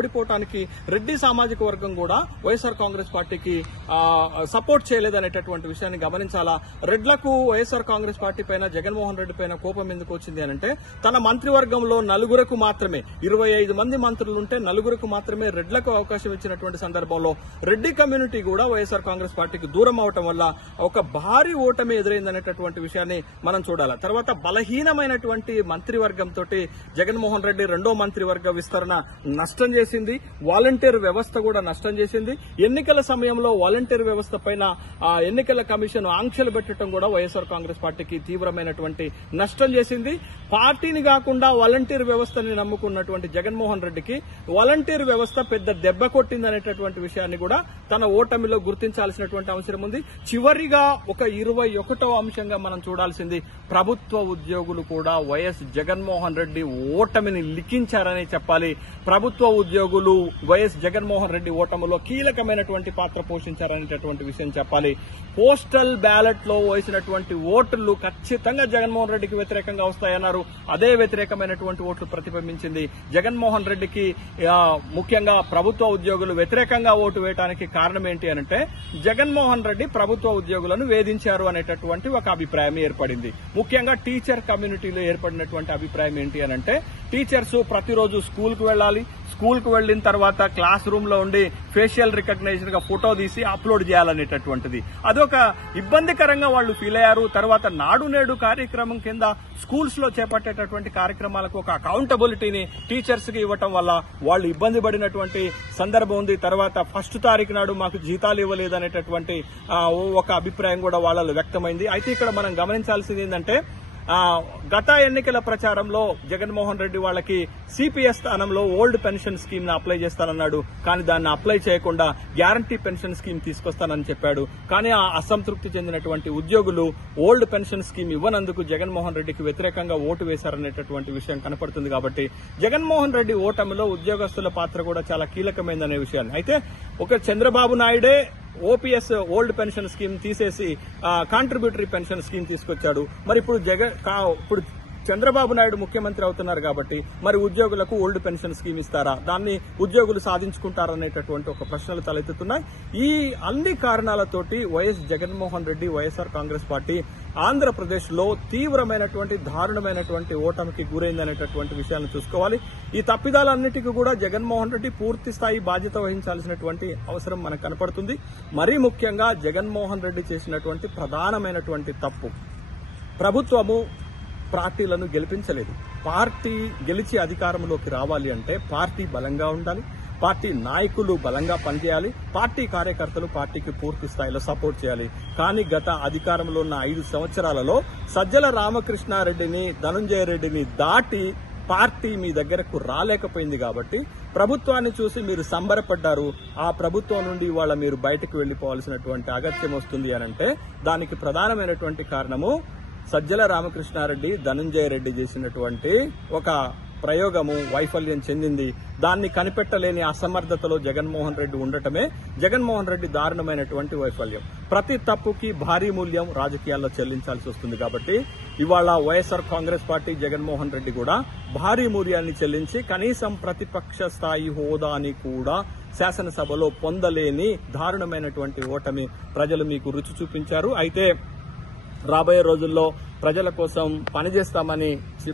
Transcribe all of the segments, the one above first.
ఓడిపోవటానికి రెడ్డి సామాజిక వర్గం కూడా వైఎస్ఆర్ కాంగ్రెస్ పార్టీకి సపోర్ట్ చేయలేదనేటటువంటి విషయాన్ని గమనించాలా. రెడ్లకు వైఎస్ఆర్ కాంగ్రెస్ పార్టీ పైన జగన్మోహన్ రెడ్డి పైన కోపం ఎందుకు వచ్చింది అనంటే తన మంత్రివర్గంలో నలుగురకు మాత్రమే 25 మంది మంత్రులుంటే నలుగురకు మాత్రమే రెడ్లకు అవకాశం ఇచ్చినటువంటి సందర్భంలో రెడ్డి కమ్యూనిటీ కూడా వైఎస్ఆర్ కాంగ్రెస్ పార్టీకి దూరం అవటం వల్ల ఒక భారీ ఓటమి ఎదురైందనేటటువంటి విషయాన్ని మనం చూడాలి. తర్వాత బలహీనమైనటువంటి మంత్రివర్గంతో జగన్మోహన్ రెడ్డి రెండో మంత్రివర్గ విస్తరణ నష్టం చేసింది. వాలంటీర్ వ్యవస్థ కూడా నష్టం చేసింది. ఎన్నికల సమయంలో వాలంటీర్ వ్యవస్థ పైన ఎన్నికల కమిషన్ ఆంక్షలు పెట్టడం కూడా వైఎస్ఆర్ కాంగ్రెస్ పార్టీకి తీవ్రమైనటువంటి నష్టం చేసింది. పార్టీని కాకుండా వాలంటీర్ వ్యవస్థని నమ్ముకున్నటువంటి జగన్మోహన్ రెడ్డికి వాలంటీర్ వ్యవస్థ పెద్ద దెబ్బ కొట్టిందనేటటువంటి విషయాన్ని కూడా తన ఓటమిలో గుర్తించాల్సినటువంటి అవసరం ఉంది. చివరిగా ఒక 21వ అంశంగా మనం చూడాల్సింది ప్రభుత్వ ఉద్యోగులు కూడా వైఎస్ జగన్మోహన్ రెడ్డి ఓటమిని లిఖించారని చెప్పాలి. ప్రభుత్వ ఉద్యోగులు వైఎస్ జగన్మోహన్ రెడ్డి ఓటమిలో కీలకమైనటువంటి పాత్ర పోషించారనేటటువంటి విషయం చెప్పాలి. పోస్టల్ బ్యాలెట్ లో వేసినటువంటి ఓట్లు ఖచ్చితంగా జగన్మోహన్ రెడ్డికి వ్యతిరేకంగా వస్తాయన్నారు. అదే వ్యతిరేకమైనటువంటి ఓట్లు ప్రతిబింబించింది. జగన్మోహన్ రెడ్డికి ముఖ్యంగా ప్రభుత్వ ఉద్యోగులు వ్యతిరేకంగా ఓటు వేయడానికి కారణం ఏంటి అనంటే జగన్మోహన్ రెడ్డి ప్రభుత్వ ఉద్యోగులను వేధించారు అనేటటువంటి ఒక అభిప్రాయం ఏర్పడింది. ముఖ్యంగా టీచర్ కమ్యూనిటీలో ఏర్పడినటువంటి అభిప్రాయం ఏంటి అనంటే టీచర్స్ ప్రతిరోజు స్కూల్ కు వెళ్లాలి. స్కూల్ కు వెళ్లిన తర్వాత క్లాస్ రూమ్ లో ఉండి ఫేషియల్ రికగ్నైజేషన్ గా ఫోటో తీసి అప్లోడ్ చేయాలనేటటువంటిది అదొక ఇబ్బందికరంగా వాళ్ళు ఫీల్ అయ్యారు. తర్వాత నాడు నేడు కార్యక్రమం కింద స్కూల్స్ లో చేపట్టేటటువంటి కార్యక్రమాలకు ఒక అకౌంటబిలిటీని టీచర్స్ కి ఇవ్వటం వల్ల వాళ్ళు ఇబ్బంది పడినటువంటి సందర్భం ఉంది. తర్వాత 1వ తారీఖు నాడు మాకు జీతాలు ఇవ్వలేదనేటటువంటి ఒక అభిప్రాయం కూడా వాళ్ళలో వ్యక్తమైంది. అయితే ఇక్కడ మనం గమనించాల్సింది ఏంటంటే గత ఎన్నికల ప్రచారంలో జగన్మోహన్ రెడ్డి వాళ్ళకి సిపిఎస్ స్థానంలో ఓల్డ్ పెన్షన్ స్కీమ్ ను అప్లై చేస్తానన్నాడు. కానీ దాన్ని అప్లై చేయకుండా గ్యారంటీ పెన్షన్ స్కీమ్ తీసుకొస్తానని చెప్పాడు. కానీ ఆ అసంతృప్తి చెందినటువంటి ఉద్యోగులు ఓల్డ్ పెన్షన్ స్కీమ్ ఇవ్వనందుకు జగన్మోహన్ రెడ్డికి వ్యతిరేకంగా ఓటు వేశారనేటటువంటి విషయం కనపడుతుంది. కాబట్టి జగన్మోహన్ రెడ్డి ఓటమిలో ఉద్యోగస్తుల పాత్ర కూడా చాలా కీలకమైందనే విషయాన్ని అయితే ఒక చంద్రబాబు నాయుడే ఓపీఎస్ ఓల్డ్ పెన్షన్ స్కీమ్ తీసేసి కాంట్రిబ్యూటరీ పెన్షన్ స్కీమ్ తీసుకొచ్చాడు. మరి ఇప్పుడు చంద్రబాబు నాయుడు ముఖ్యమంత్రి అవుతున్నారు కాబట్టి మరి ఉద్యోగులకు ఓల్డ్ పెన్షన్ స్కీమ్ ఇస్తారా, దాన్ని ఉద్యోగులు సాధించుకుంటారనేటటువంటి ఒక ప్రశ్నలు తలెత్తుతున్నాయి. ఈ అన్ని కారణాలతోటి వైఎస్ జగన్మోహన్ రెడ్డి వైఎస్ఆర్ కాంగ్రెస్ పార్టీ ఆంధ్రప్రదేశ్ లో తీవ్రమైనటువంటి దారుణమైనటువంటి ఓటమికి గురైందనేటటువంటి విషయాన్ని చూసుకోవాలి. ఈ తప్పిదాలన్నిటికీ కూడా జగన్మోహన్ రెడ్డి పూర్తి స్థాయి బాధ్యత వహించాల్సినటువంటి అవసరం మనకు కనపడుతుంది. మరీ ముఖ్యంగా జగన్మోహన్ రెడ్డి చేసినటువంటి ప్రధానమైనటువంటి తప్పు ప్రభుత్వము పార్టీలను గెలిపించలేదు. పార్టీ గెలిచి అధికారంలోకి రావాలి అంటే పార్టీ బలంగా ఉండాలి, పార్టీ నాయకులు బలంగా పనిచేయాలి, పార్టీ కార్యకర్తలు పార్టీకి పూర్తి స్థాయిలో సపోర్ట్ చేయాలి. కానీ గత అధికారంలో ఉన్న 5 సంవత్సరాలలో సజ్జల రామకృష్ణారెడ్డిని ధనంజయ రెడ్డిని దాటి పార్టీ మీ దగ్గరకు రాలేకపోయింది. కాబట్టి ప్రభుత్వాన్ని చూసి మీరు సంబరపడ్డారు. ఆ ప్రభుత్వం నుండి ఇవాళ మీరు బయటకు వెళ్లిపోవాల్సినటువంటి అగత్యం వస్తుంది అనంటే దానికి ప్రధానమైనటువంటి కారణము సజ్జల రామకృష్ణారెడ్డి ధనంజయ రెడ్డి చేసినటువంటి ఒక ప్రయోగము వైఫల్యం చెందింది. దాన్ని కనిపెట్టలేని అసమర్థతలో జగన్మోహన్ రెడ్డి ఉండటమే జగన్మోహన్ రెడ్డి దారుణమైనటువంటి వైఫల్యం. ప్రతి తప్పుకి భారీ మూల్యం రాజకీయాల్లో చెల్లించాల్సి వస్తుంది. కాబట్టి ఇవాళ వైఎస్ఆర్ కాంగ్రెస్ పార్టీ జగన్మోహన్ రెడ్డి కూడా భారీ మూల్యాన్ని చెల్లించి కనీసం ప్రతిపక్ష స్థాయి హోదాని కూడా శాసనసభలో పొందలేని దారుణమైనటువంటి ఓటమి ప్రజలు మీకు రుచి చూపించారు. అయితే రాబోయే రోజుల్లో ప్రజల కోసం పనిచేస్తామని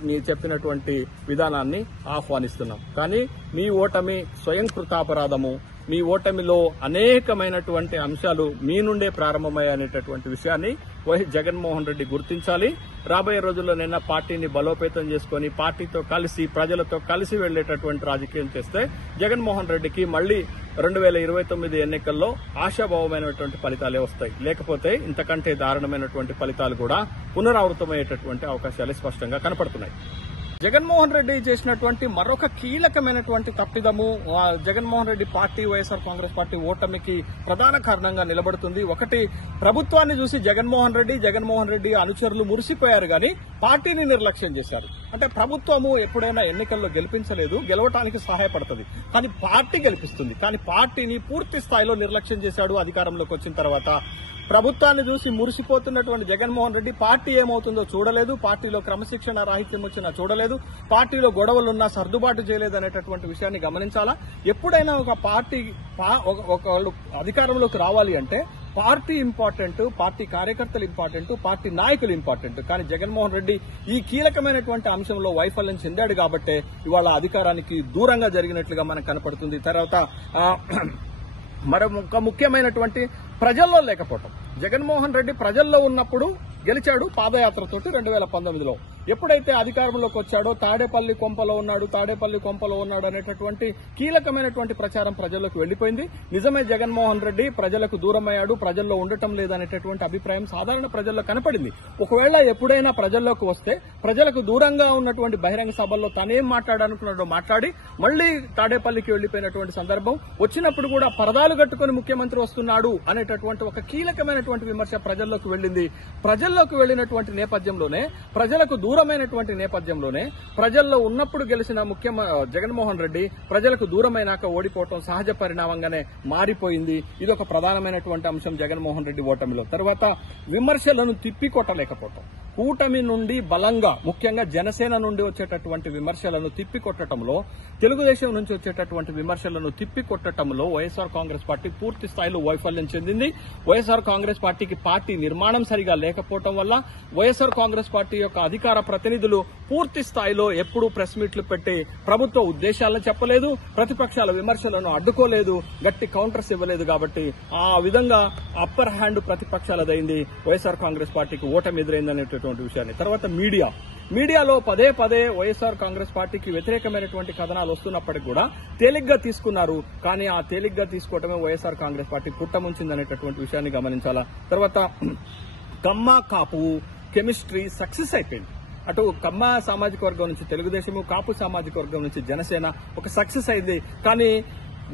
మీరు చెప్పినటువంటి విధానాన్ని ఆహ్వానిస్తున్నాం. కానీ మీ ఓటమి స్వయం కృతాపరాధము. మీ ఓటమిలో అనేకమైనటువంటి అంశాలు మీ నుండే ప్రారంభమయ్యాయనేటటువంటి విషయాన్ని వైఎస్ జగన్మోహన్ రెడ్డి గుర్తించాలి. రాబోయే రోజుల్లో నిన్న పార్టీని బలోపేతం చేసుకుని పార్టీతో కలిసి ప్రజలతో కలిసి వెళ్లేటటువంటి రాజకీయం చేస్తే జగన్మోహన్ రెడ్డికి మళ్లీ 2029 ఎన్నికల్లో ఆశాభావమైనటువంటి ఫలితాలే వస్తాయి. లేకపోతే ఇంతకంటే దారుణమైనటువంటి ఫలితాలు కూడా పునరావృతమయ్యేటటువంటి అవకాశాలు స్పష్టంగా కనపడుతున్నాయి. జగన్మోహన్ రెడ్డి చేసినటువంటి మరొక కీలకమైనటువంటి తప్పిదము జగన్మోహన్ రెడ్డి పార్టీ వైఎస్ఆర్ కాంగ్రెస్ పార్టీ ఓటమికి ప్రధాన కారణంగా నిలబడుతుంది. ఒకటి, ప్రభుత్వాన్ని చూసి జగన్మోహన్ రెడ్డి అనుచరులు మురిసిపోయారు కానీ పార్టీని నిర్లక్ష్యం చేశారు. అంటే ప్రభుత్వము ఎప్పుడైనా ఎన్నికల్లో గెలిపించలేదు, గెలవటానికి సహాయపడుతుంది, కానీ పార్టీ గెలిపిస్తుంది. కానీ పార్టీని పూర్తి స్థాయిలో నిర్లక్ష్యం చేశాడు అధికారంలోకి వచ్చిన తర్వాత. ప్రభుత్వాన్ని చూసి మురిసిపోతున్నటువంటి జగన్మోహన్ రెడ్డి పార్టీ ఏమవుతుందో చూడలేదు, పార్టీలో క్రమశిక్షణ రాహిత్యం వచ్చినా చూడలేదు, పార్టీలో గొడవలున్నా సర్దుబాటు చేయలేదు అనేటటువంటి విషయాన్ని గమనించాలా. ఎప్పుడైనా ఒక పార్టీ ఒకళ్ళు అధికారంలోకి రావాలి అంటే పార్టీ ఇంపార్టెంట్, పార్టీ కార్యకర్తలు ఇంపార్టెంట్, పార్టీ నాయకులు ఇంపార్టెంట్. కానీ జగన్మోహన్ రెడ్డి ఈ కీలకమైనటువంటి అంశంలో వైఫల్యం చెందాడు కాబట్టే ఇవాళ అధికారానికి దూరంగా జరిగినట్లుగా మనకు కనపడుతుంది. తర్వాత మరొక ముఖ్యమైనటువంటి ప్రజల్లో లేకపోవటం. జగన్మోహన్ రెడ్డి ప్రజల్లో ఉన్నప్పుడు గెలిచాడు పాదయాత్రతోటి 2019లో. ఎప్పుడైతే అధికారంలోకి వచ్చాడో తాడేపల్లి కొంపలో ఉన్నాడు అనేటటువంటి కీలకమైనటువంటి ప్రచారం ప్రజల్లోకి వెళ్లిపోయింది. నిజమే జగన్మోహన్ రెడ్డి ప్రజలకు దూరమయ్యాడు, ప్రజల్లో ఉండటం లేదనేటటువంటి అభిప్రాయం సాధారణ ప్రజల్లో కనపడింది. ఒకవేళ ఎప్పుడైనా ప్రజల్లోకి వస్తే ప్రజలకు దూరంగా ఉన్నటువంటి బహిరంగ సభల్లో తనేం మాట్లాడాలనుకున్నాడో మాట్లాడి మళ్లీ తాడేపల్లికి వెళ్లిపోయినటువంటి సందర్భం. వచ్చినప్పుడు కూడా పరదాలు కట్టుకుని ముఖ్యమంత్రి వస్తున్నాడు అనేటటువంటి ఒక కీలకమైనటువంటి విమర్శ ప్రజల్లోకి వెళ్లింది. ప్రజల్లోకి వెళ్లినటువంటి నేపథ్యంలోనే, ప్రజలకు దూరమైనటువంటి నేపథ్యంలోనే, ప్రజల్లో ఉన్నప్పుడు గెలిచిన జగన్మోహన్ రెడ్డి ప్రజలకు దూరమైనాక ఓడిపోవటం సహజ పరిణామంగానే మారిపోయింది. ఇది ఒక ప్రధానమైనటువంటి అంశం జగన్మోహన్ రెడ్డి ఓటమిలో. తర్వాత విమర్శలను తిప్పికొట్టలేకపోవటం. కూటమి నుండి బలంగా, ముఖ్యంగా జనసేన నుండి వచ్చేటటువంటి విమర్శలను తిప్పికొట్టడంలో, తెలుగుదేశం నుంచి వచ్చేటటువంటి విమర్శలను తిప్పికొట్టడంలో వైఎస్ఆర్ కాంగ్రెస్ పార్టీ పూర్తి స్థాయిలో వైఫల్యం చెందింది. వైఎస్ఆర్ కాంగ్రెస్ పార్టీకి పార్టీ నిర్మాణం సరిగా లేకపోవడం వల్ల వైఎస్ఆర్ కాంగ్రెస్ పార్టీ యొక్క అధికార ప్రతినిధులు పూర్తి స్థాయిలో ఎప్పుడూ ప్రెస్ మీట్లు పెట్టి ప్రభుత్వ ఉద్దేశాలను చెప్పలేదు, ప్రతిపక్షాల విమర్శలను అడ్డుకోలేదు, గట్టి కౌంటర్స్ ఇవ్వలేదు. కాబట్టి ఆ విధంగా అప్పర్ హ్యాండ్ ప్రతిపక్షాలదైంది. వైఎస్ఆర్ కాంగ్రెస్ పార్టీకి ఓటమి ఎదురైందనేటటువంటి విషయాన్ని. తర్వాత మీడియాలో పదే వైఎస్ఆర్ కాంగ్రెస్ పార్టీకి వ్యతిరేకమైనటువంటి కథనాలు వస్తున్నప్పటికీ కూడా తేలిగ్గా తీసుకున్నారు. కానీ ఆ తేలిగ్గా తీసుకోవటమే వైఎస్ఆర్ కాంగ్రెస్ పార్టీ పుట్టముంచిందనేటటువంటి విషయాన్ని గమనించాలా. తర్వాత కమ్మ కాపు కెమిస్ట్రీ సక్సెస్ అయిపోయింది. అటు కమ్మ సామాజిక వర్గం నుంచి తెలుగుదేశము, కాపు సామాజిక వర్గం నుంచి జనసేన ఒక సక్సెస్ అయింది. కానీ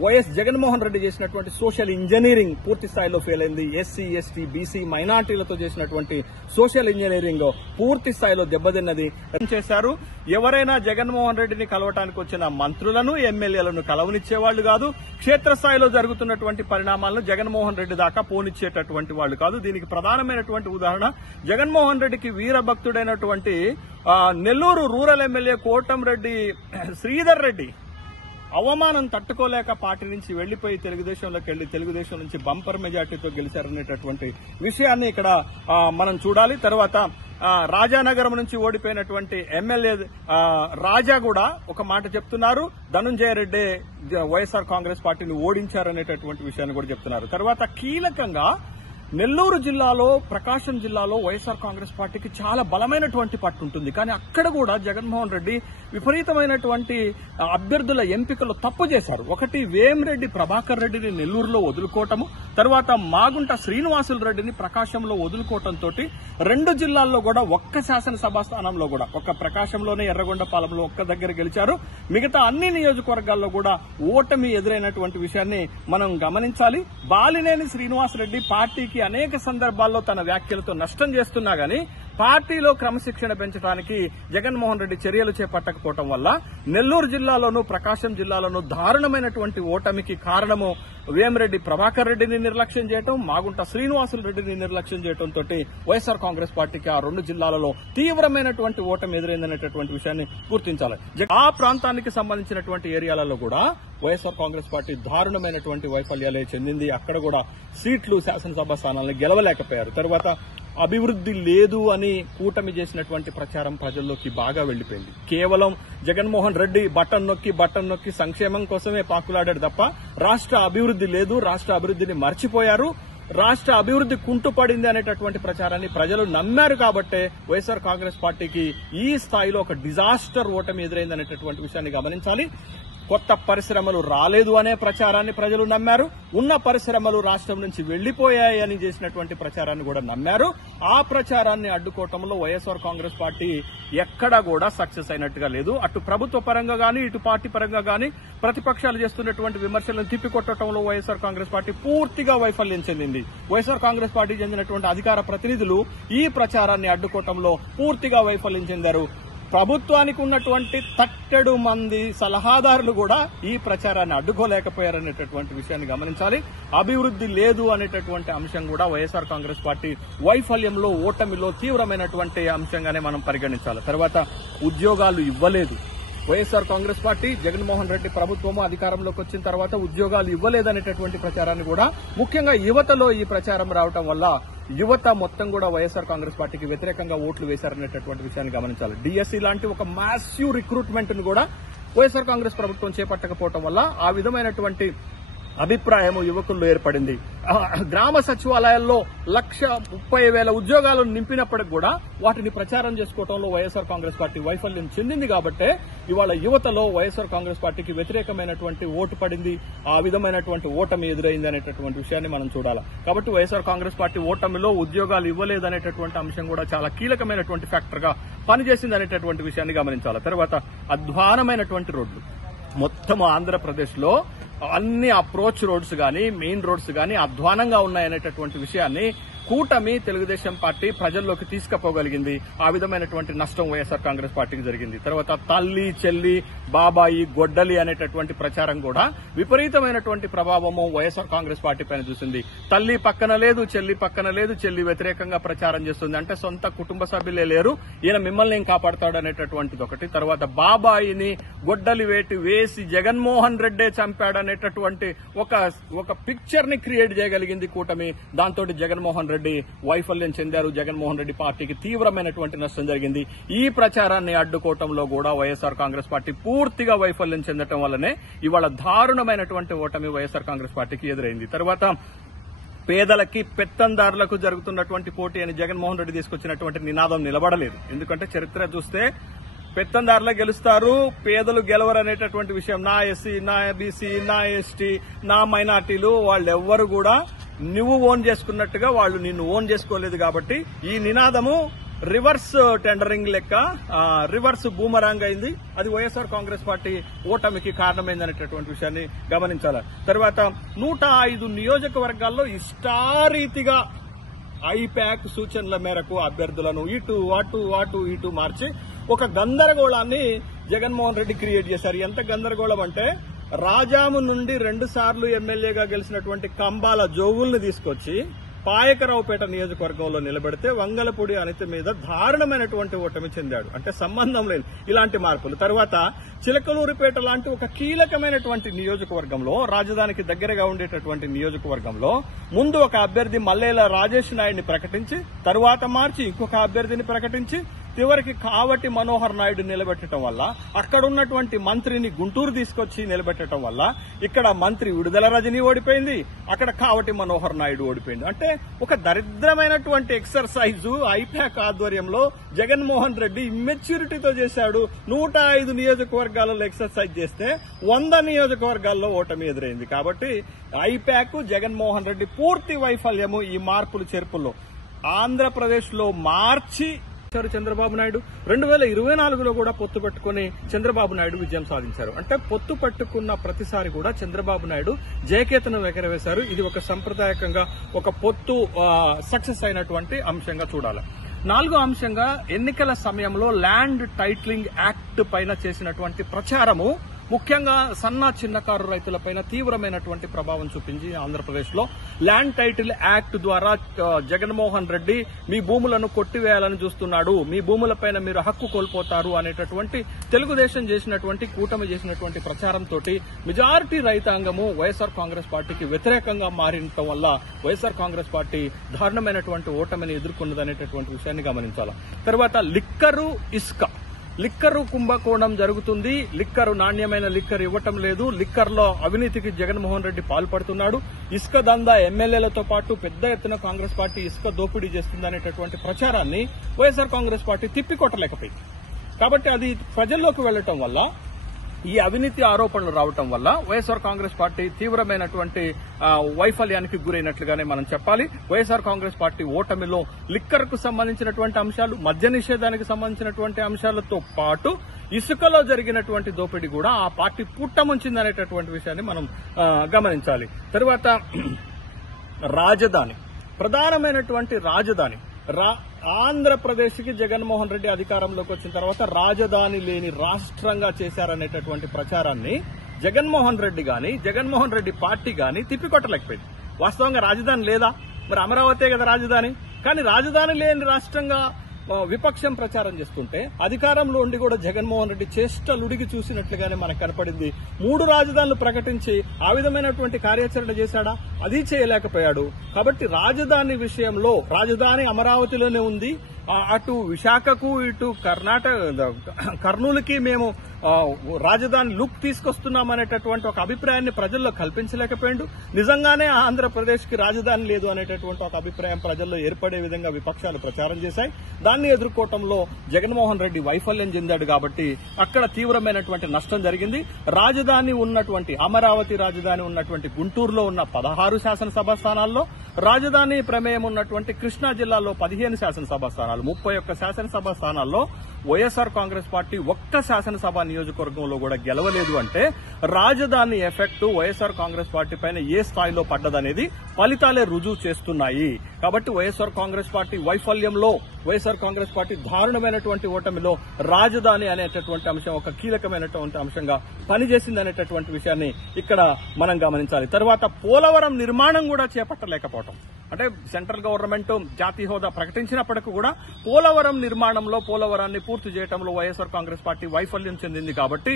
వైఎస్ జగన్మోహన్ రెడ్డి చేసినటువంటి సోషల్ ఇంజనీరింగ్ పూర్తి స్థాయిలో ఫెయిల్ అయింది. ఎస్సీ, ఎస్టీ, బీసీ, మైనార్టీలతో చేసినటువంటి సోషల్ ఇంజనీరింగ్ పూర్తి స్థాయిలో దెబ్బతిన్నది చేశారు. ఎవరైనా జగన్మోహన్ రెడ్డిని కలవటానికి వచ్చిన మంత్రులను, ఎమ్మెల్యేలను కలవనిచ్చేవాళ్లు కాదు. క్షేత్రస్థాయిలో జరుగుతున్నటువంటి పరిణామాలను జగన్మోహన్ రెడ్డి దాకా పోనిచ్చేటటువంటి వాళ్లు కాదు. దీనికి ప్రధానమైనటువంటి ఉదాహరణ జగన్మోహన్ రెడ్డికి వీరభక్తుడైనటువంటి నెల్లూరు రూరల్ ఎమ్మెల్యే కోటంరెడ్డి శ్రీధర్ రెడ్డి అవమానం తట్టుకోలేక పార్టీ నుంచి వెళ్లిపోయి తెలుగుదేశంలోకి వెళ్లి తెలుగుదేశం నుంచి బంపర్ మెజార్టీతో గెలిచారనేటటువంటి విషయాన్ని ఇక్కడ మనం చూడాలి. తర్వాత రాజానగరం నుంచి ఓడిపోయినటువంటి ఎమ్మెల్యే రాజా కూడా ఒక మాట చెప్తున్నారు, ధనుంజయ రెడ్డి వైఎస్ఆర్ కాంగ్రెస్ పార్టీని ఓడించారనేటటువంటి విషయాన్ని కూడా చెప్తున్నారు. తర్వాత కీలకంగా నెల్లూరు జిల్లాలో, ప్రకాశం జిల్లాలో వైఎస్ఆర్ కాంగ్రెస్ పార్టీకి చాలా బలమైనటువంటి పట్టు ఉంటుంది. కానీ అక్కడ కూడా జగన్మోహన్ రెడ్డి విపరీతమైనటువంటి అభ్యర్థుల ఎంపికలు తప్పు చేశారు. ఒకటి వేమిరెడ్డి ప్రభాకర్ రెడ్డిని నెల్లూరులో వదులుకోవటము, తర్వాత మాగుంట శ్రీనివాసులు రెడ్డిని ప్రకాశంలో వదులుకోవటంతో రెండు జిల్లాల్లో కూడా ఒక్క శాసనసభ స్థానంలో కూడా, ఒక్క ప్రకాశంలోనే ఎర్రగొండపాలెంలో ఒక్క దగ్గర గెలిచారు. మిగతా అన్ని నియోజకవర్గాల్లో కూడా ఓటమి ఎదురైనటువంటి విషయాన్ని మనం గమనించాలి. బాలినేని శ్రీనివాసరెడ్డి పార్టీకి అనేక సందర్భాల్లో తన వ్యాఖ్యలతో నష్టం చేస్తున్నా గానీ పార్టీలో క్రమశిక్షణ పెంచడానికి జగన్మోహన్ రెడ్డి చర్యలు చేపట్టకపోవడం వల్ల నెల్లూరు జిల్లాలోనూ, ప్రకాశం జిల్లాలోనూ దారుణమైనటువంటి ఓటమికి కారణము వేమిరెడ్డి ప్రభాకర్ రెడ్డిని నిర్లక్ష్యం చేయడం, మాగుంట శ్రీనివాసులు రెడ్డిని నిర్లక్ష్యం చేయడంతో వైఎస్ఆర్ కాంగ్రెస్ పార్టీకి ఆ రెండు జిల్లాలలో తీవ్రమైనటువంటి ఓటమి ఎదురైందనేటటువంటి విషయాన్ని గుర్తించాలి. ఆ ప్రాంతానికి సంబంధించినటువంటి ఏరియాలలో కూడా వైఎస్ఆర్ కాంగ్రెస్ పార్టీ దారుణమైనటువంటి వైఫల్యాలే చెందింది. అక్కడ కూడా సీట్లు, శాసనసభ స్థానాలను గెలవలేకపోయారు. తర్వాత అభివృద్ధి లేదు అని కూటమి చేసినటువంటి ప్రచారం ప్రజల్లోకి బాగా వెళ్లిపోయింది. కేవలం జగన్మోహన్ రెడ్డి బటన్ నొక్కి సంక్షేమం కోసమే పాకులాడాడు తప్ప రాష్ట్ర అభివృద్ధి లేదు, రాష్ట్ర అభివృద్ధిని మర్చిపోయారు, రాష్ట్ర అభివృద్ధి కుంటుపడింది అనేటటువంటి ప్రచారాన్ని ప్రజలు నమ్మారు. కాబట్టే వైఎస్ఆర్ కాంగ్రెస్ పార్టీకి ఈ స్థాయిలో ఒక డిజాస్టర్ ఓటమి ఎదురైందనేటటువంటి విషయాన్ని గమనించాలి. కొత్త పరిశ్రమలు రాలేదు అనే ప్రచారాన్ని ప్రజలు నమ్మారు. ఉన్న పరిశ్రమలు రాష్ట్రం నుంచి వెళ్లిపోయాయని చేసినటువంటి ప్రచారాన్ని కూడా నమ్మారు. ఆ ప్రచారాన్ని అడ్డుకోవటంలో వైఎస్ఆర్ కాంగ్రెస్ పార్టీ ఎక్కడా కూడా సక్సెస్ అయినట్టుగా లేదు. అటు ప్రభుత్వ పరంగా గానీ, ఇటు పార్టీ పరంగా గానీ ప్రతిపక్షాలు చేస్తున్నటువంటి విమర్శలను తిప్పికొట్టడంలో వైఎస్ఆర్ కాంగ్రెస్ పార్టీ పూర్తిగా వైఫల్యం చెందింది. వైఎస్ఆర్ కాంగ్రెస్ పార్టీ చెందినటువంటి అధికార ప్రతినిధులు ఈ ప్రచారాన్ని అడ్డుకోవటంలో పూర్తిగా వైఫల్యం చెందారు. ప్రభుత్వానికి ఉన్నటువంటి తట్టెడు మంది సలహాదారులు కూడా ఈ ప్రచారాన్ని అడ్డుకోలేకపోయారనేటటువంటి విషయాన్ని గమనించాలి. అభివృద్ధి లేదు అనేటటువంటి అంశం కూడా వైఎస్ఆర్ కాంగ్రెస్ పార్టీ వైఫల్యంలో, ఓటమిలో తీవ్రమైనటువంటి అంశంగానే మనం పరిగణించాలి. తర్వాత ఉద్యోగాలు ఇవ్వలేదు. వైఎస్ఆర్ కాంగ్రెస్ పార్టీ, జగన్మోహన్ రెడ్డి ప్రభుత్వము అధికారంలోకి వచ్చిన తర్వాత ఉద్యోగాలు ఇవ్వలేదనేటటువంటి ప్రచారాన్ని కూడా, ముఖ్యంగా యువతలో ఈ ప్రచారం రావడం వల్ల యువత మొత్తం కూడా వైఎస్ఆర్ కాంగ్రెస్ పార్టీకి వ్యతిరేకంగా ఓట్లు వేశారనేటటువంటి విషయాన్ని గమనించాలి. డిఎస్సీ లాంటి ఒక మాసివ్ రిక్రూట్మెంట్ ను కూడా వైఎస్ఆర్ కాంగ్రెస్ ప్రభుత్వం చేపట్టకపోవడం వల్ల ఆ విధమైనటువంటి అభిప్రాయం యువకుల్లో ఏర్పడింది. గ్రామ సచివాలయాల్లో 1,30,000 ఉద్యోగాలను నింపినప్పటికి కూడా వాటిని ప్రచారం చేసుకోవడంలో వైఎస్ఆర్ కాంగ్రెస్ పార్టీ వైఫల్యం చెందింది. కాబట్టే ఇవాళ యువతలో వైఎస్ఆర్ కాంగ్రెస్ పార్టీకి వ్యతిరేకమైనటువంటి ఓటు పడింది, ఆ విధమైనటువంటి ఓటమి ఎదురైంది అనేటటువంటి విషయాన్ని మనం చూడాలి. కాబట్టి వైఎస్ఆర్ కాంగ్రెస్ పార్టీ ఓటమిలో ఉద్యోగాలు ఇవ్వలేదనేటటువంటి అంశం కూడా చాలా కీలకమైనటువంటి ఫ్యాక్టర్ గా పనిచేసింది అనేటటువంటి విషయాన్ని గమనించాలి. తర్వాత అధ్వానమైనటువంటి రోడ్లు మొత్తం ఆంధ్రప్రదేశ్ లో అన్ని అప్రోచ్ రోడ్స్ గానీ, మెయిన్ రోడ్స్ గానీ అధ్వానంగా ఉన్నాయనేటటువంటి విషయాన్ని కూటమి తెలుగుదేశం పార్టీ ప్రజల్లోకి తీసుకుపోగలిగింది. ఆ విధమైనటువంటి నష్టం వైఎస్ఆర్ కాంగ్రెస్ పార్టీకి జరిగింది. తర్వాత తల్లి, చెల్లి, బాబాయి, గొడ్డలి అనేటటువంటి ప్రచారం కూడా విపరీతమైనటువంటి ప్రభావము వైఎస్ఆర్ కాంగ్రెస్ పార్టీ పైన చూసింది. తల్లి పక్కన లేదు, చెల్లి పక్కన లేదు, చెల్లి వ్యతిరేకంగా ప్రచారం చేస్తుంది. అంటే సొంత కుటుంబ సభ్యులే లేరు, ఈయన మిమ్మల్ని ఏం కాపాడతాడు అనేటటువంటిది ఒకటి. తర్వాత బాబాయిని గొడ్డలి వేసి జగన్మోహన్ రెడ్డే చంపాడనేటటువంటి ఒక పిక్చర్ ని క్రియేట్ చేయగలిగింది కూటమి. దాంతో జగన్మోహన్ రెడ్డి వైఫల్యం చెందారు. జగన్మోహన్ రెడ్డి పార్టీకి తీవ్రమైనటువంటి నష్టం జరిగింది. ఈ ప్రచారాన్ని అడ్డుకోవటంలో కూడా వైఎస్ఆర్ కాంగ్రెస్ పార్టీ పూర్తిగా వైఫల్యం చెందటం వల్లనే ఇవాళ దారుణమైనటువంటి ఓటమి వైఎస్ఆర్ కాంగ్రెస్ పార్టీకి ఎదురైంది. తర్వాత పేదలకి, పెత్తందారులకు జరుగుతున్నటువంటి పోటీ అని జగన్మోహన్ రెడ్డి తీసుకొచ్చినటువంటి నినాదం నిలబడలేదు. ఎందుకంటే చరిత్ర చూస్తే పెత్తందారులే గెలుస్తారు, పేదలు గెలవరు అనేటటువంటి విషయం. నా ఎస్సీ, నా బీసీ, నా ఎస్టీ, నా మైనార్టీలు వాళ్ళెవ్వరు కూడా నువ్వు ఓన్ చేసుకున్నట్టుగా వాళ్ళు నిన్ను ఓన్ చేసుకోలేదు. కాబట్టి ఈ నినాదము రివర్స్ టెండరింగ్ లెక్క, రివర్స్ బూమరాంగ్ అయింది. అది వైఎస్ఆర్ కాంగ్రెస్ పార్టీ ఓటమికి కారణమైందనేటటువంటి విషయాన్ని గమనించాలి. తర్వాత 105 నియోజకవర్గాల్లో ఇష్టారీతిగా ఐప్యాక్ సూచనల మేరకు అభ్యర్థులను ఇటు మార్చి ఒక గందరగోళాన్ని జగన్మోహన్ రెడ్డి క్రియేట్ చేశారు. ఎంత గందరగోళం అంటే, రాజాము నుండి 2 సార్లు ఎమ్మెల్యేగా గెలిచినటువంటి కంబాల జోగుల్ని తీసుకొచ్చి పాయకరావుపేట నియోజకవర్గంలో నిలబెడితే వంగలపూడి అనిత మీద దారుణమైనటువంటి ఓటమి చెందాడు. అంటే సంబంధం లేని ఇలాంటి మార్పులు. తర్వాత చిలకలూరిపేట లాంటి ఒక కీలకమైనటువంటి నియోజకవర్గంలో, రాజధానికి దగ్గరగా ఉండేటటువంటి నియోజకవర్గంలో ముందు ఒక అభ్యర్థి మల్లేల రాజేష్ నాయుడిని ప్రకటించి, తరువాత మార్చి ఇంకొక అభ్యర్థిని ప్రకటించి, చివరికి కావటి మనోహర్ నాయుడు నిలబెట్టడం వల్ల, అక్కడ ఉన్నటువంటి మంత్రిని గుంటూరు తీసుకొచ్చి నిలబెట్టడం వల్ల ఇక్కడ మంత్రి విడుదల రజని ఓడిపోయింది, అక్కడ కావటి మనోహర్ నాయుడు ఓడిపోయింది. అంటే ఒక దరిద్రమైనటువంటి ఎక్సర్సైజు ఐప్యాక్ ఆధ్వర్యంలో జగన్మోహన్ రెడ్డి ఇమ్మెచ్యూరిటీతో చేశాడు. 105 నియోజకవర్గాలలో ఎక్సర్సైజ్ చేస్తే 100 నియోజకవర్గాల్లో ఓటమి ఎదురైంది. కాబట్టి ఐప్యాక్, జగన్మోహన్ రెడ్డి పూర్తి వైఫల్యము ఈ మార్పులు చేర్పుల్లో. ఆంధ్రప్రదేశ్ లో మార్చి చంద్రబాబు నాయుడు 2024లో కూడా పొత్తు పెట్టుకుని చంద్రబాబు నాయుడు విజయం సాధించారు. అంటే పొత్తు పట్టుకున్న ప్రతిసారి కూడా చంద్రబాబు నాయుడు జయకేతను ఎగరవేశారు. ఇది ఒక సంప్రదాయకంగా ఒక పొత్తు సక్సెస్ అయినటువంటి అంశంగా చూడాలి. 4వ అంశంగా ఎన్నికల సమయంలో ల్యాండ్ టైటిలింగ్ యాక్ట్ పైన చేసినటువంటి ప్రచారము ముఖ్యంగా సన్న చిన్నకారు రైతులపైన తీవ్రమైనటువంటి ప్రభావం చూపించి ఆంధ్రప్రదేశ్ లో ల్యాండ్ టైటిల్ యాక్ట్ ద్వారా జగన్మోహన్ రెడ్డి మీ భూములను కొట్టివేయాలని చూస్తున్నాడు, మీ భూములపైన మీరు హక్కు కోల్పోతారు అనేటటువంటి తెలుగుదేశం చేసినటువంటి, కూటమి చేసినటువంటి ప్రచారంతో మెజారిటీ రైతాంగము వైఎస్ఆర్ కాంగ్రెస్ పార్టీకి వ్యతిరేకంగా మారడం వల్ల వైఎస్ఆర్ కాంగ్రెస్ పార్టీ దారుణమైనటువంటి ఓటమిని ఎదుర్కొన్నదనేటటువంటి విషయాన్ని గమనించాలి. తర్వాత లిక్కరు కుంభకోణం జరుగుతుంది. లిక్కరు నాణ్యమైన లిక్కర్ ఇవ్వటం లేదు. లిక్కర్లో అవినీతికి జగన్మోహన్ రెడ్డి పాల్పడుతున్నాడు. ఇసుక దందా ఎమ్మెల్యేలతో పాటు పెద్ద ఎత్తున కాంగ్రెస్ పార్టీ ఇసుక దోపిడీ చేస్తుందనేటటువంటి ప్రచారాన్ని వైఎస్ఆర్ కాంగ్రెస్ పార్టీ తిప్పికొట్టలేకపోయింది. కాబట్టి అది ప్రజల్లోకి వెళ్లటం వల్ల, ఈ అవినీతి ఆరోపణలు రావటం వల్ల వైఎస్ఆర్ కాంగ్రెస్ పార్టీ తీవ్రమైనటువంటి వైఫల్యానికి గురైనట్లుగానే మనం చెప్పాలి. వైఎస్ఆర్ కాంగ్రెస్ పార్టీ ఓటమిలో లిక్కర్ కు సంబంధించినటువంటి అంశాలు, మద్య నిషేధానికి సంబంధించినటువంటి అంశాలతో పాటు ఇసుకలో జరిగినటువంటి దోపిడీ కూడా ఆ పార్టీ పుట్టముంచిందనేటటువంటి విషయాన్ని మనం గమనించాలి. తర్వాత రాజధాని, ప్రధానమైనటువంటి రాజధాని ఆంధ్రప్రదేశ్ కి జగన్మోహన్ రెడ్డి అధికారంలోకి వచ్చిన తర్వాత రాజధాని లేని రాష్ట్రంగా చేశారనేటటువంటి ప్రచారాన్ని జగన్మోహన్ రెడ్డి గాని జగన్మోహన్ రెడ్డి పార్టీ గాని తిప్పికొట్టలేకపోయింది. వాస్తవంగా రాజధాని లేదా? మరి అమరావతే కదా రాజధాని. కానీ రాజధాని లేని రాష్ట్రంగా విపక్షం ప్రచారం చేస్తుంటే అధికారంలో ఉండి కూడా జగన్మోహన్ రెడ్డి చేష్టలుడికి చూసినట్లుగానే మనకు కనపడింది. 3 రాజధానులు ప్రకటించి ఆ విధమైనటువంటి కార్యాచరణ చేశాడా? అది చేయలేకపోయాడు. కాబట్టి రాజధాని విషయంలో రాజధాని అమరావతిలోనే ఉంది. అటు విశాఖకు ఇటు కర్నూలుకి మేము రాజధాని లుక్ తీసుకొస్తున్నామనేటటువంటి ఒక అభిప్రాయాన్ని ప్రజల్లో కల్పించలేకపోయాడు. నిజంగానే ఆంధ్రప్రదేశ్ కి రాజధాని లేదు అనేటటువంటి ఒక అభిప్రాయం ప్రజల్లో ఏర్పడే విధంగా విపక్షాలు ప్రచారం చేశాయి. దాన్ని ఎదుర్కోవటంలో జగన్మోహన్ రెడ్డి వైఫల్యం చెందాడు. కాబట్టి అక్కడ తీవ్రమైనటువంటి నష్టం జరిగింది. రాజధాని ఉన్నటువంటి అమరావతి రాజధాని ఉన్నటువంటి గుంటూరులో ఉన్న 16 శాసనసభ స్థానాల్లో, రాజధాని ప్రమేయం ఉన్నటువంటి కృష్ణా జిల్లాలో 15 శాసనసభ స్థానాలు, 31 శాసనసభ స్థానాల్లో వైఎస్ఆర్ కాంగ్రెస్ పార్టీ ఒక్క శాసనసభ నియోజకవర్గంలో కూడా గెలవలేదు. అంటే రాజధాని ఎఫెక్ట్ వైఎస్ఆర్ కాంగ్రెస్ పార్టీ పైన ఏ స్థాయిలో పడ్డదనేది ఫలితాలే రుజువు చేస్తున్నాయి. కాబట్టి వైఎస్ఆర్ కాంగ్రెస్ పార్టీ వైఫల్యంలో, వైఎస్ఆర్ కాంగ్రెస్ పార్టీ దారుణమైనటువంటి ఓటమిలో రాజధాని అనేటటువంటి అంశం ఒక కీలకమైనటువంటి అంశంగా పనిచేసిందనేటటువంటి విషయాన్ని ఇక్కడ మనం గమనించాలి. తర్వాత పోలవరం నిర్మాణం కూడా చేపట్టలేకపోవటం, అంటే సెంట్రల్ గవర్నమెంట్ జాతీయ హోదా ప్రకటించినప్పటికీ కూడా పోలవరం నిర్మాణంలో, పోలవరాన్ని పూర్తి చేయడంలో వైఎస్ఆర్ కాంగ్రెస్ పార్టీ వైఫల్యం చెందింది. కాబట్టి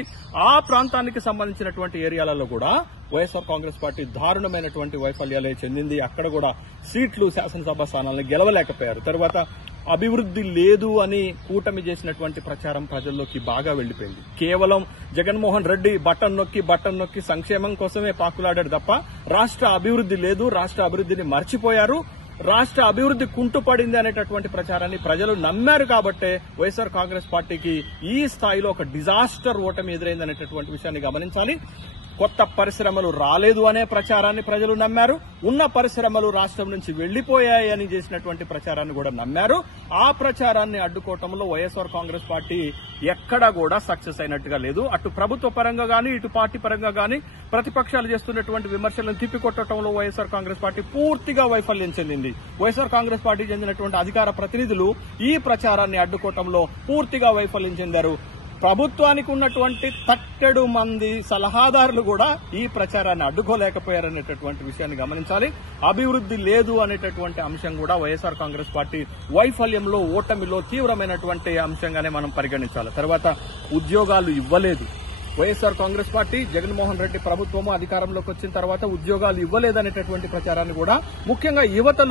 ఆ ప్రాంతానికి సంబంధించినటువంటి ఏరియాలలో కూడా వైఎస్ఆర్ కాంగ్రెస్ పార్టీ దారుణమైనటువంటి వైఫల్యాలే చెందింది. అక్కడ కూడా సీట్లు, శాసనసభ స్థానాలను గెలవలేకపోయారు. తర్వాత అభివృద్ధి లేదు అని కూటమి చేసినటువంటి ప్రచారం ప్రజల్లోకి బాగా వెళ్లిపోయింది. కేవలం జగన్మోహన్ రెడ్డి బటన్ నొక్కి సంక్షేమం కోసమే పాకులాడాడు తప్ప రాష్ట్ర అభివృద్ధి లేదు, రాష్ట్ర అభివృద్ధిని మర్చిపోయారు, రాష్ట్ర అభివృద్ధి కుంటుపడింది అనేటటువంటి ప్రచారాన్ని ప్రజలు నమ్మారు. కాబట్టే వైఎస్ఆర్ కాంగ్రెస్ పార్టీకి ఈ స్థాయిలో ఒక డిజాస్టర్ ఓటమి ఎదురైందనేటటువంటి విషయాన్ని గమనించాలి. కొత్త పరిశ్రమలు రాలేదు అనే ప్రచారాన్ని ప్రజలు నమ్మారు. ఉన్న పరిశ్రమలు రాష్ట్రం నుంచి వెళ్లిపోయాయని చేసినటువంటి ప్రచారాన్ని కూడా నమ్మారు. ఆ ప్రచారాన్ని అడ్డుకోవటంలో వైఎస్ఆర్ కాంగ్రెస్ పార్టీ ఎక్కడా కూడా సక్సెస్ అయినట్టుగా లేదు. అటు ప్రభుత్వ పరంగా గానీ, ఇటు పార్టీ పరంగా గానీ ప్రతిపక్షాలు చేస్తున్నటువంటి విమర్శలను తిప్పికొట్టడంలో వైఎస్ఆర్ కాంగ్రెస్ పార్టీ పూర్తిగా వైఫల్యం చెందింది. వైఎస్ఆర్ కాంగ్రెస్ పార్టీ చెందినటువంటి అధికార ప్రతినిధులు ఈ ప్రచారాన్ని అడ్డుకోవటంలో పూర్తిగా వైఫల్యం చెందారు. ప్రభుత్వానికి ఉన్నటువంటి తట్టెడు మంది సలహాదారులు కూడా ఈ ప్రచారాన్ని అడ్డుకోలేకపోయారనేటటువంటి విషయాన్ని గమనించాలి. అభివృద్ధి లేదు అనేటటువంటి అంశం కూడా వైఎస్ఆర్ కాంగ్రెస్ పార్టీ వైఫల్యంలో, ఓటమిలో తీవ్రమైనటువంటి అంశంగానే మనం పరిగణించాలి. తర్వాత ఉద్యోగాలు ఇవ్వలేదు. వైఎస్ఆర్ కాంగ్రెస్ పార్టీ, జగన్మోహన్ రెడ్డి ప్రభుత్వము అధికారంలోకి వచ్చిన తర్వాత ఉద్యోగాలు ఇవ్వలేదనేటటువంటి ప్రచారాన్ని కూడా ముఖ్యంగా యువతలో